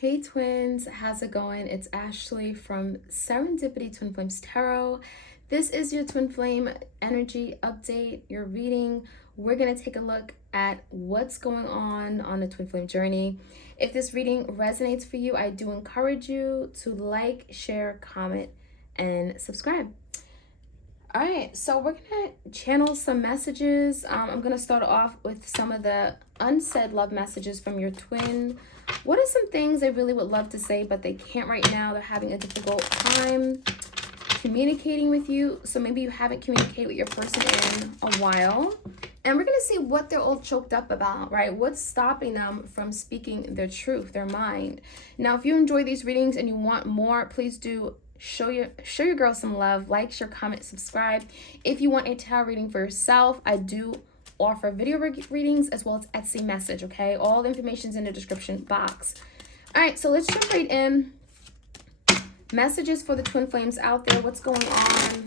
Hey twins, how's it going? It's Ashley from Serendipity Twinflames Tarot. This is your twin flame energy update, your reading. We're going to take a look at what's going on the twin flame journey. If this reading resonates for you, I do encourage you to like, share, comment, and subscribe. All right, so we're going to channel some messages. I'm going to start off with some of the unsaid love messages from your twin. What are some things they really would love to say, but they can't right now? They're having a difficult time communicating with you. So maybe you haven't communicated with your person in a while. And we're going to see what they're all choked up about, right? What's stopping them from speaking their truth, their mind. Now, if you enjoy these readings and you want more, please do show your girl some love. Like, share, comment, subscribe. If you want a tarot reading for yourself, I do offer video readings as well as Etsy message, okay? All the information's in the description box. All right, so let's jump right in. Messages for the twin flames out there. What's going on?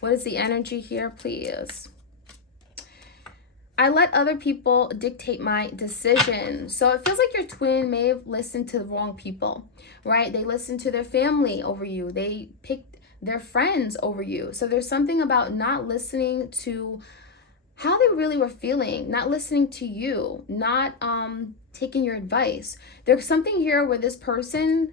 What is the energy here, please? I let other people dictate my decision. So it feels like your twin may have listened to the wrong people, right? They listened to their family over you. They picked their friends over you. So there's something about not listening to how they really were feeling, not listening to you, not taking your advice. There's something here where this person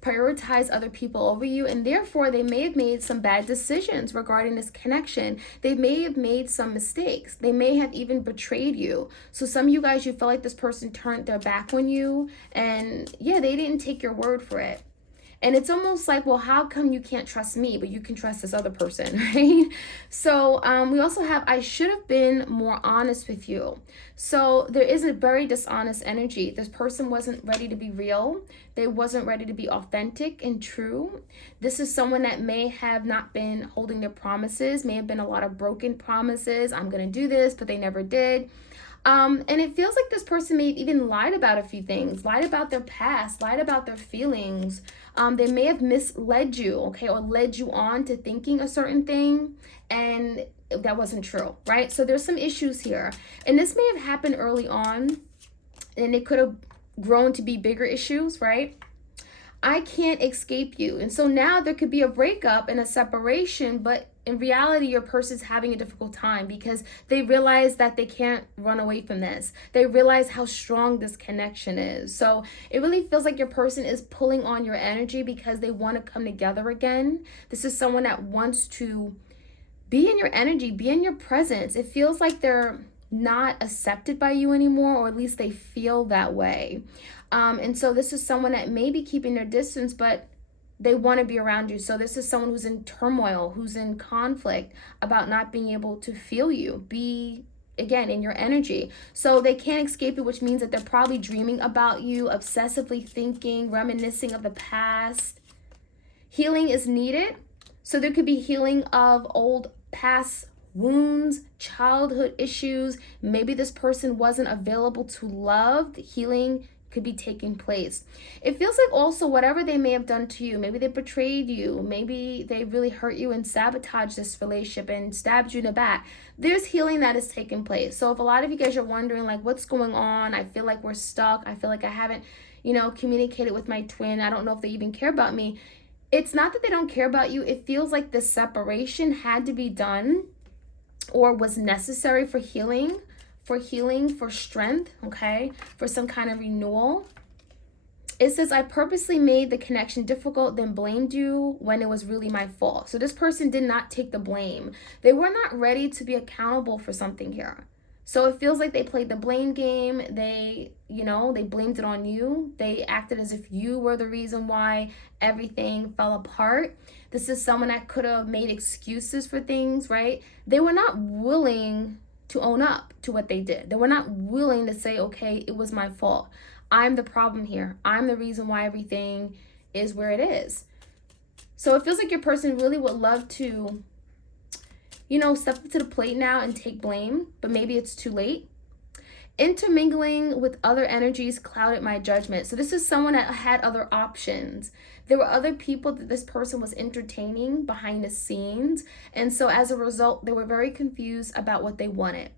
prioritize other people over you, and therefore they may have made some bad decisions regarding this connection. They may have made some mistakes. They may have even betrayed you. So some of you guys, you feel like this person turned their back on you, and yeah, they didn't take your word for it. And it's almost like, well, how come you can't trust me, but you can trust this other person, right? So we also have, I should have been more honest with you. So there is a very dishonest energy. This person wasn't ready to be real. They wasn't ready to be authentic and true. This is someone that may have not been holding their promises, may have been a lot of broken promises. I'm going to do this, but they never did. And it feels like this person may have even lied about a few things, lied about their past, lied about their feelings. They may have misled you, okay, or led you on to thinking a certain thing, and that wasn't true, right? So there's some issues here. And this may have happened early on, and it could have grown to be bigger issues, right? I can't escape you. And so now there could be a breakup and a separation, but in reality, your person's having a difficult time because they realize that they can't run away from this. They realize how strong this connection is. So it really feels like your person is pulling on your energy because they want to come together again. This is someone that wants to be in your energy, be in your presence. It feels like they're not accepted by you anymore, or at least they feel that way. And so this is someone that may be keeping their distance, but they want to be around you. So this is someone who's in turmoil, who's in conflict about not being able to feel you, be again in your energy. So they can't escape it, which means that they're probably dreaming about you, obsessively thinking, reminiscing of the past. Healing is needed. So there could be healing of old past wounds, childhood issues. Maybe this person wasn't available to love. The healing could be taking place. It feels like also whatever they may have done to you, maybe they betrayed you, maybe they really hurt you and sabotaged this relationship and stabbed you in the back. There's healing that is taking place. So if a lot of you guys are wondering like what's going on, I feel like we're stuck, I feel like I haven't, communicated with my twin, I don't know if they even care about me. It's not that they don't care about you. It feels like the separation had to be done or was necessary for healing, for strength, okay, for some kind of renewal. It says, I purposely made the connection difficult, then blamed you when it was really my fault. So this person did not take the blame. They were not ready to be accountable for something here. So it feels like they played the blame game. They blamed it on you. They acted as if you were the reason why everything fell apart. This is someone that could have made excuses for things, right? They were not willing to own up to what they did. They were not willing to say, okay, it was my fault. I'm the problem here. I'm the reason why everything is where it is. So it feels like your person really would love to, step up to the plate now and take blame, but maybe it's too late. Intermingling with other energies clouded my judgment. So this is someone that had other options. There were other people that this person was entertaining behind the scenes. And so as a result, they were very confused about what they wanted,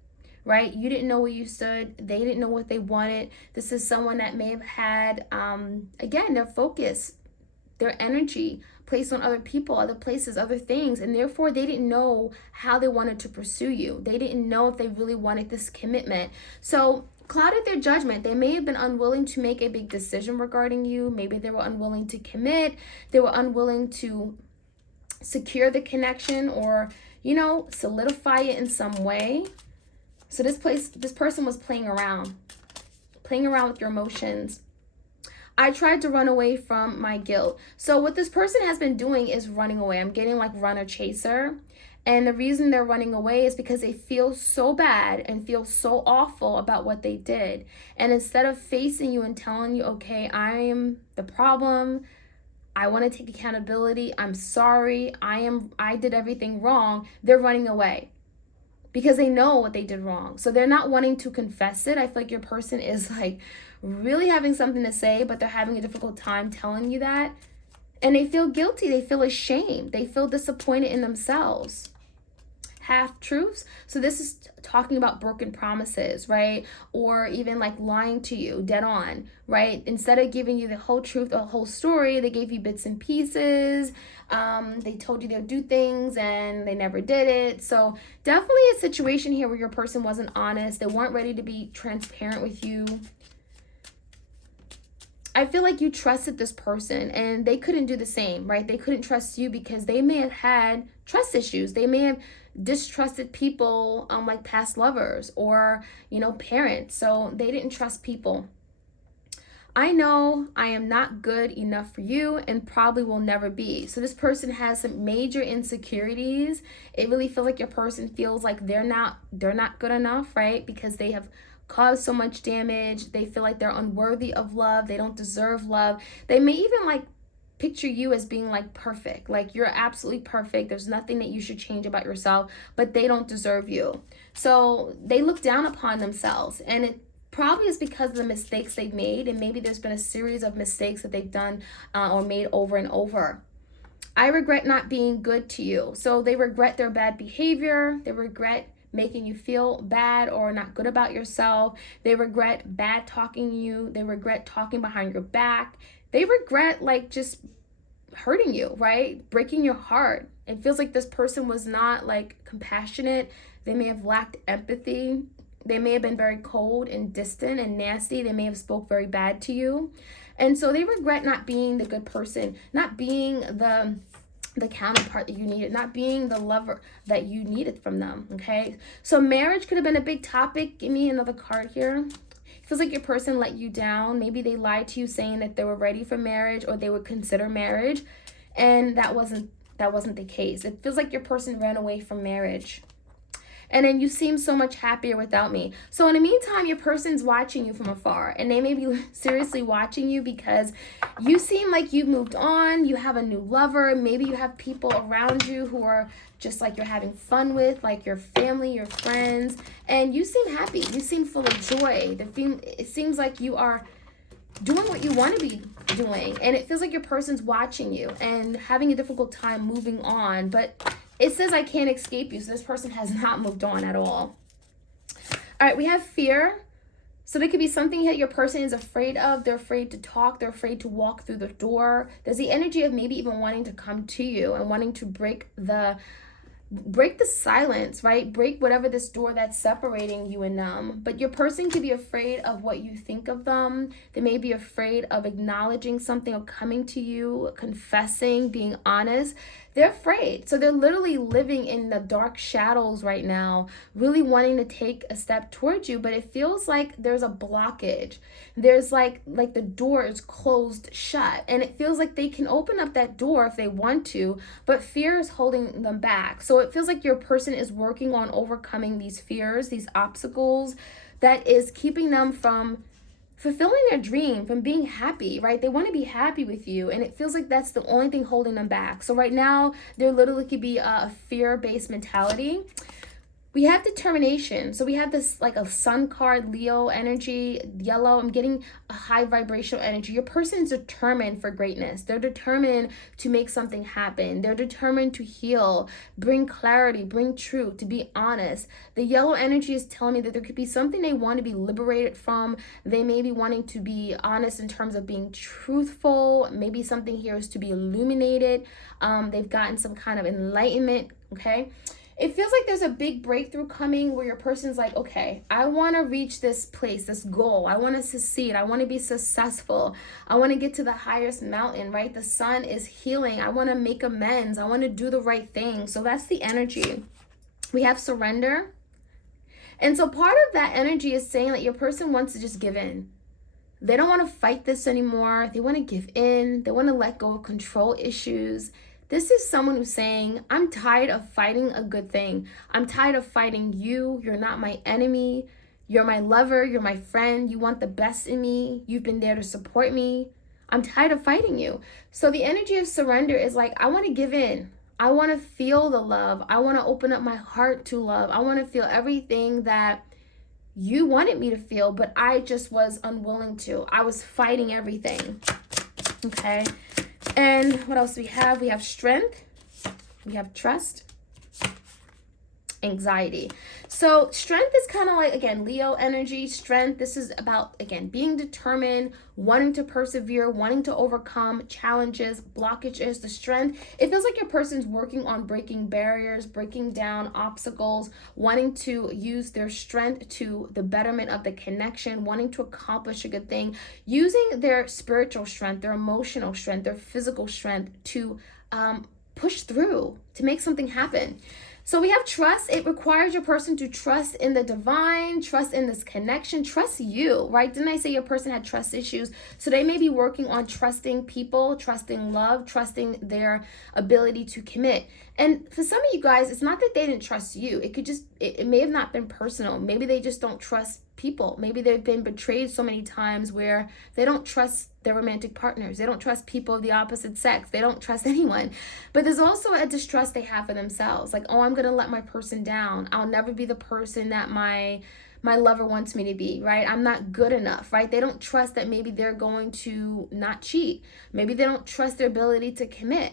right? You didn't know where you stood. They didn't know what they wanted. This is someone that may have had, again, their focus, their energy placed on other people, other places, other things, and therefore they didn't know how they wanted to pursue you. They didn't know if they really wanted this commitment. So clouded their judgment. They may have been unwilling to make a big decision regarding you. Maybe they were unwilling to commit. They were unwilling to secure the connection or, solidify it in some way. So this person was playing around with your emotions. I tried to run away from my guilt. So what this person has been doing is running away. I'm getting like runner chaser. And the reason they're running away is because they feel so bad and feel so awful about what they did. And instead of facing you and telling you, okay, I am the problem, I want to take accountability, I'm sorry, I did everything wrong, they're running away because they know what they did wrong. So they're not wanting to confess it. I feel like your person is like really having something to say, but they're having a difficult time telling you that. And they feel guilty. They feel ashamed. They feel disappointed in themselves. Half-truths. So this is talking about broken promises, right? Or even like lying to you dead on, right? Instead of giving you the whole truth, the whole story, they gave you bits and pieces. They told you they'll do things and they never did it. So definitely a situation here where your person wasn't honest. They weren't ready to be transparent with you. I feel like you trusted this person and they couldn't do the same, right? They couldn't trust you because they may have had trust issues. They may have distrusted people, like past lovers or, parents. So they didn't trust people. I know I am not good enough for you and probably will never be. So this person has some major insecurities. It really feels like your person feels like they're not good enough, right? Because they have caused so much damage. They feel like they're unworthy of love. They don't deserve love. They may even like picture you as being like perfect. Like you're absolutely perfect. There's nothing that you should change about yourself, but they don't deserve you. So they look down upon themselves, and it probably is because of the mistakes they've made, and maybe there's been a series of mistakes that they've done or made over and over. I regret not being good to you. So they regret their bad behavior. They regret making you feel bad or not good about yourself. They regret bad talking you. They regret talking behind your back. They regret like just hurting you, right? Breaking your heart. It feels like this person was not like compassionate. They may have lacked empathy. They may have been very cold and distant and nasty. They may have spoke very bad to you. And so they regret not being the good person, not being the counterpart that you needed, not being the lover that you needed from them, okay? So marriage could have been a big topic. Give me another card here. It feels like your person let you down. Maybe they lied to you saying that they were ready for marriage or they would consider marriage, and that wasn't the case. It feels like your person ran away from marriage. And then you seem so much happier without me. So in the meantime, your person's watching you from afar, and they may be seriously watching you because you seem like you've moved on. You have a new lover. Maybe you have people around you who are just like you're having fun with, like your family, your friends, and you seem happy. You seem full of joy. It seems like you are doing what you want to be doing, and it feels like your person's watching you and having a difficult time moving on, but it says I can't escape you. So this person has not moved on at all. All right, we have fear. So there could be something that your person is afraid of. They're afraid to talk. They're afraid to walk through the door. There's the energy of maybe even wanting to come to you and wanting to break the silence, right? Break whatever this door that's separating you and them. But your person could be afraid of what you think of them. They may be afraid of acknowledging something or coming to you, confessing, being honest. They're afraid. So they're literally living in the dark shadows right now, really wanting to take a step towards you, but it feels like there's a blockage. There's like the door is closed shut, and it feels like they can open up that door if they want to, but fear is holding them back. So it feels like your person is working on overcoming these fears, these obstacles that is keeping them from fulfilling their dream, from being happy, right? They want to be happy with you, and it feels like that's the only thing holding them back. So right now, there literally could be a fear-based mentality. We have determination. So we have this like a sun card, Leo energy, yellow. I'm getting a high vibrational energy. Your person is determined for greatness. They're determined to make something happen. They're determined to heal, bring clarity, bring truth, to be honest. The yellow energy is telling me that there could be something they want to be liberated from. They may be wanting to be honest in terms of being truthful. Maybe something here is to be illuminated. They've gotten some kind of enlightenment, okay? It feels like there's a big breakthrough coming where your person's like, okay, I want to reach this place, this goal. I want to succeed. I want to be successful. I want to get to the highest mountain, right? The sun is healing. I want to make amends. I want to do the right thing. So that's the energy. We have surrender. And so part of that energy is saying that your person wants to just give in. They don't want to fight this anymore. They want to give in. They want to let go of control issues. This is someone who's saying, I'm tired of fighting a good thing. I'm tired of fighting you. You're not my enemy. You're my lover. You're my friend. You want the best in me. You've been there to support me. I'm tired of fighting you. So the energy of surrender is like, I want to give in. I want to feel the love. I want to open up my heart to love. I want to feel everything that you wanted me to feel, but I just was unwilling to. I was fighting everything. Okay. And what else do we have? We have strength. We have trust. Anxiety. So strength is kind of like, again, Leo energy, strength. This is about, again, being determined, wanting to persevere, wanting to overcome challenges, blockages, the strength. It feels like your person's working on breaking barriers, breaking down obstacles, wanting to use their strength to the betterment of the connection, wanting to accomplish a good thing, using their spiritual strength, their emotional strength, their physical strength to push through, to make something happen. So we have trust. It requires your person to trust in the divine, trust in this connection, trust you, right? Didn't I say your person had trust issues? So they may be working on trusting people, trusting love, trusting their ability to commit. And for some of you guys, it's not that they didn't trust you. It could just, it may have not been personal. Maybe they just don't trust people. Maybe they've been betrayed so many times where they don't trust their romantic partners. They don't trust people of the opposite sex. They don't trust anyone. But there's also a distrust they have for themselves. Like, oh, I'm going to let my person down. I'll never be the person that my lover wants me to be, right? I'm not good enough, right? They don't trust that maybe they're going to not cheat. Maybe they don't trust their ability to commit.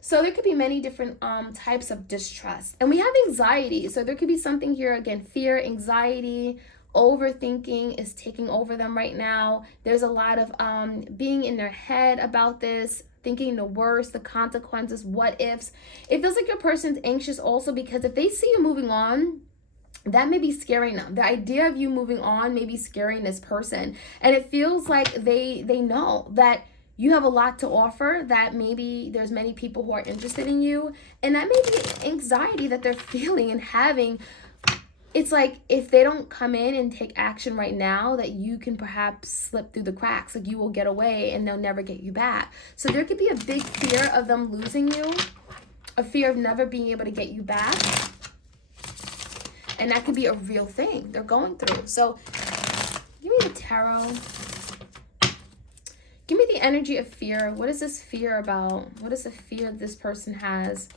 So there could be many different types of distrust. And we have anxiety. So there could be something here, again, fear, anxiety, overthinking is taking over them right now. There's a lot of being in their head about this, thinking the worst, the consequences, what ifs. It feels like your person's anxious also because if they see you moving on, that may be scaring them. The idea of you moving on may be scaring this person. And it feels like they know that you have a lot to offer, that maybe there's many people who are interested in you. And that may be anxiety that they're feeling and having. It's like if they don't come in and take action right now, that you can perhaps slip through the cracks. Like you will get away and they'll never get you back. So there could be a big fear of them losing you, a fear of never being able to get you back. And that could be a real thing they're going through. So give me the tarot. Give me the energy of fear. What is this fear about? What is the fear this person has?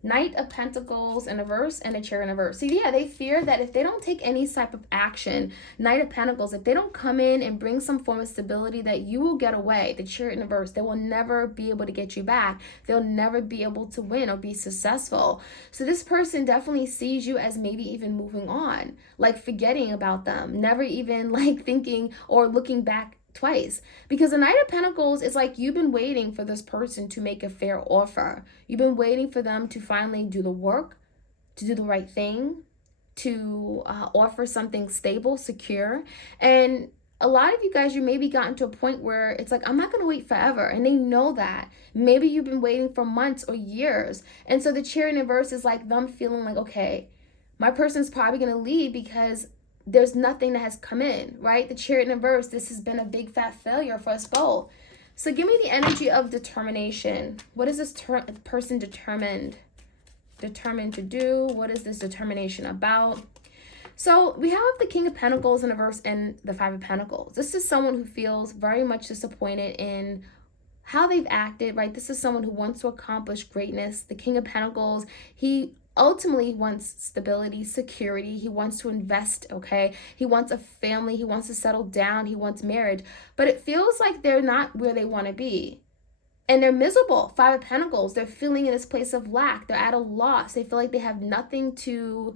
Knight of Pentacles in reverse and a Chariot in reverse. So yeah, they fear that if they don't take any type of action, Knight of Pentacles, if they don't come in and bring some form of stability, that you will get away. The Chariot in reverse, they will never be able to get you back. They'll never be able to win or be successful. So this person definitely sees you as maybe even moving on, like forgetting about them, never even like thinking or looking back twice. Because the Knight of Pentacles is like you've been waiting for this person to make a fair offer. You've been waiting for them to finally do the work, to do the right thing, to offer something stable, secure. And a lot of you guys, you maybe gotten to a point where it's like, I'm not going to wait forever. And they know that. Maybe you've been waiting for months or years. And so the Chariot in reverse is like them feeling like, okay, my person's probably going to leave because there's nothing that has come in, right? The Chariot in reverse, this has been a big fat failure for us both. So give me the energy of determination. What is this person determined to do? What is this determination about? So we have the King of Pentacles in reverse and the Five of Pentacles. This is someone who feels very much disappointed in how they've acted, right? This is someone who wants to accomplish greatness. The King of Pentacles, he ultimately wants stability, security. He wants to invest, okay? He wants a family. He wants to settle down. He wants marriage. But it feels like they're not where they want to be. And they're miserable. Five of Pentacles. They're feeling in this place of lack. They're at a loss. They feel like they have nothing to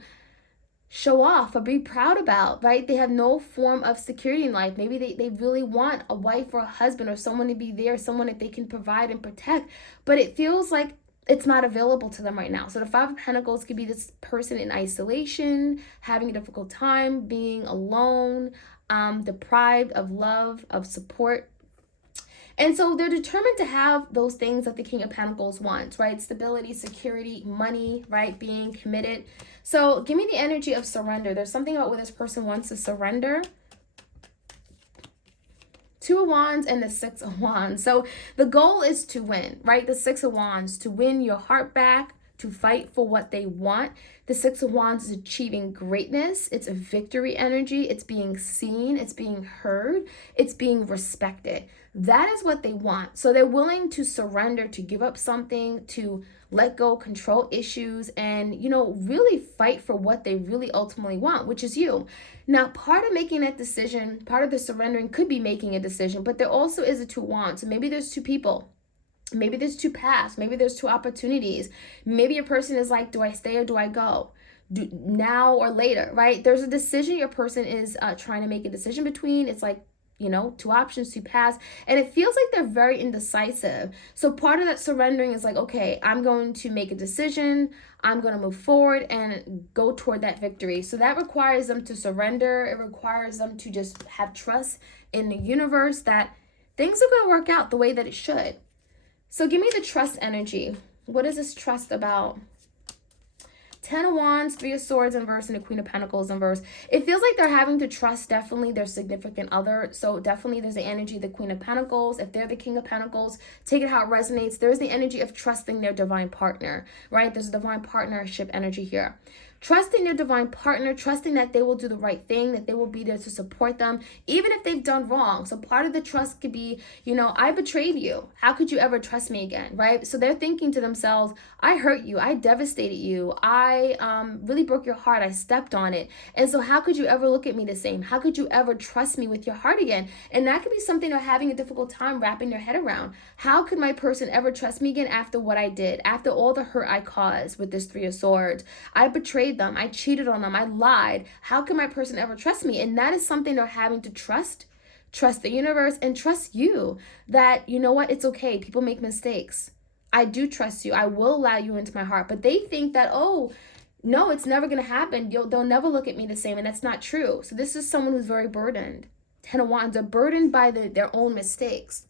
show off or be proud about, right? They have no form of security in life. Maybe they really want a wife or a husband or someone to be there, someone that they can provide and protect, but it feels like it's not available to them right now. So the Five of Pentacles could be this person in isolation, having a difficult time, being alone, deprived of love, of support. And so they're determined to have those things that the King of Pentacles wants, right? Stability, security, money, right? Being committed. So give me the energy of surrender. There's something about where this person wants to surrender. Two of Wands and the Six of Wands. So the goal is to win, right? The Six of Wands, to win your heart back, to fight for what they want. The Six of Wands is achieving greatness. It's a victory energy. It's being seen. It's being heard. It's being respected. That is what they want. So they're willing to surrender, to give up something, to let go, control issues, and, you know, really fight for what they really ultimately want, which is you. Now, part of making that decision, part of the surrendering could be making a decision, but there also is a two wands. So maybe there's two people. Maybe there's two paths. Maybe there's two opportunities. Maybe a person is like, do I stay or do I go? Now or later, right? There's a decision your person is trying to make a decision between. It's like, you know, two options, two paths, and it feels like they're very indecisive. So part of that surrendering is like, okay, I'm going to make a decision. I'm going to move forward and go toward that victory. So that requires them to surrender. It requires them to just have trust in the universe that things are going to work out the way that it should. So give me the trust energy. What is this trust about? Ten of Wands, Three of Swords in verse, and the Queen of Pentacles in verse. It feels like they're having to trust definitely their significant other. So definitely there's the energy of the Queen of Pentacles. If they're the King of Pentacles, take it how it resonates. There's the energy of trusting their divine partner, right? There's a divine partnership energy here. Trusting their divine partner, trusting that they will do the right thing, that they will be there to support them, even if they've done wrong. So part of the trust could be, you know, I betrayed you. How could you ever trust me again, right? So they're thinking to themselves, I hurt you. I devastated you. I really broke your heart. I stepped on it. And so how could you ever look at me the same? How could you ever trust me with your heart again? And that could be something they're having a difficult time wrapping their head around. How could my person ever trust me again after what I did, after all the hurt I caused with this Three of Swords? I betrayed them. I cheated on them. I lied. How can my person ever trust me? And that is something they're having to trust the universe and trust you that, you know what, it's okay. People make mistakes. I do trust you. I will allow you into my heart. But they think that, oh, no, it's never going to happen. They'll never look at me the same. And that's not true. So this is someone who's very burdened. Ten of Wands are burdened by their own mistakes.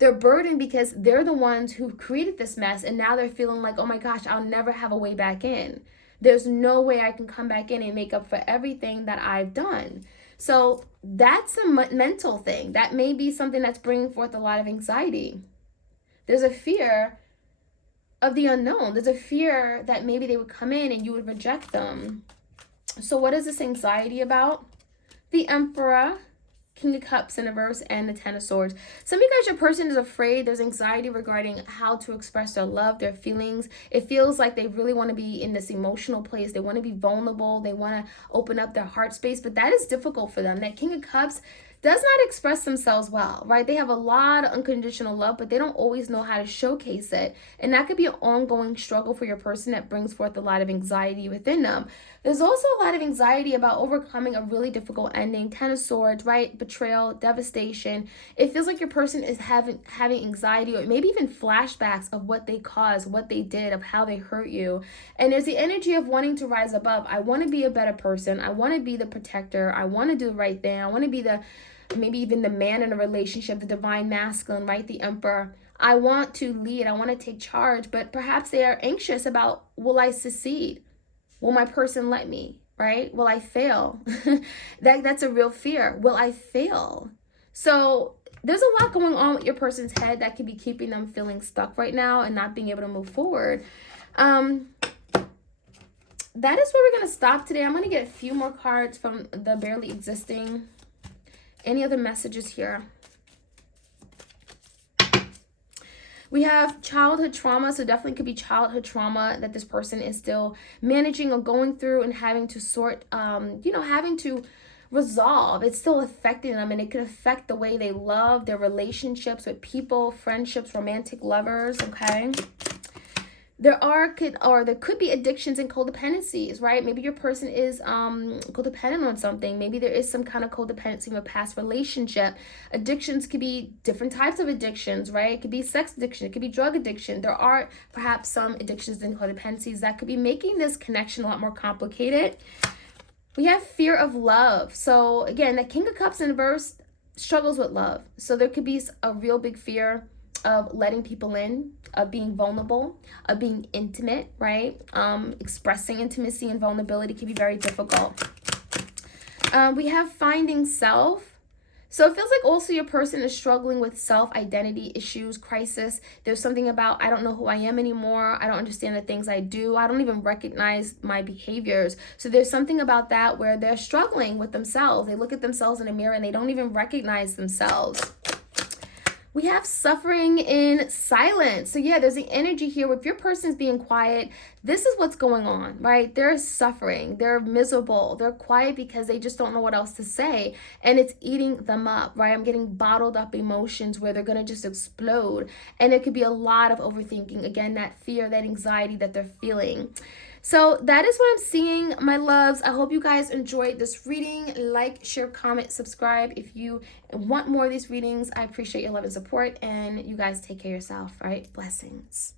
They're burdened because they're the ones who created this mess. And now they're feeling like, oh my gosh, I'll never have a way back in. There's no way I can come back in and make up for everything that I've done. So that's a mental thing. That may be something that's bringing forth a lot of anxiety. There's a fear of the unknown. There's a fear that maybe they would come in and you would reject them. So what is this anxiety about? The Emperor, King of Cups in reverse, and the Ten of Swords. Some of you guys, your person is afraid. There's anxiety regarding how to express their love, their feelings. It feels like they really want to be in this emotional place. They want to be vulnerable. They want to open up their heart space, but that is difficult for them. That King of Cups does not express themselves well, right? They have a lot of unconditional love, but they don't always know how to showcase it. And that could be an ongoing struggle for your person that brings forth a lot of anxiety within them. There's also a lot of anxiety about overcoming a really difficult ending. Ten of Swords, right? Betrayal, devastation. It feels like your person is having anxiety or maybe even flashbacks of what they caused, what they did, of how they hurt you. And there's the energy of wanting to rise above. I want to be a better person. I want to be the protector. I want to do the right thing. I want to be maybe even the man in a relationship, the divine masculine, right? The Emperor. I want to lead. I want to take charge, but perhaps they are anxious about, will I succeed? Will my person let me, right? Will I fail? That's a real fear. Will I fail? So there's a lot going on with your person's head that could be keeping them feeling stuck right now and not being able to move forward. That is where we're going to stop today. I'm going to get a few more cards from the Barely Existing. Any other messages here? We have childhood trauma, so definitely could be childhood trauma that this person is still managing or going through and having to sort, having to resolve. It's still affecting them, and it could affect the way they love, their relationships with people, friendships, romantic lovers, okay? There could be addictions and codependencies, right? Maybe your person is codependent on something. Maybe there is some kind of codependency in a past relationship. Addictions could be different types of addictions, right? It could be sex addiction, it could be drug addiction. There are perhaps some addictions and codependencies that could be making this connection a lot more complicated. We have fear of love. So again, the King of Cups in reverse struggles with love. So there could be a real big fear of letting people in, of being vulnerable, of being intimate, right? Expressing intimacy and vulnerability can be very difficult. We have finding self. So it feels like also your person is struggling with self-identity issues, crisis. There's something about, I don't know who I am anymore. I don't understand the things I do. I don't even recognize my behaviors. So there's something about that where they're struggling with themselves. They look at themselves in a mirror and they don't even recognize themselves. We have suffering in silence. So yeah, there's the energy here. If your person's being quiet, this is what's going on, right? They're suffering. They're miserable. They're quiet because they just don't know what else to say. And it's eating them up, right? I'm getting bottled up emotions where they're going to just explode. And it could be a lot of overthinking. Again, that fear, that anxiety that they're feeling. So that is what I'm seeing, my loves. I hope you guys enjoyed this reading. Like, share, comment, subscribe if you want more of these readings. I appreciate your love and support, and you guys take care of yourself, all right? Blessings.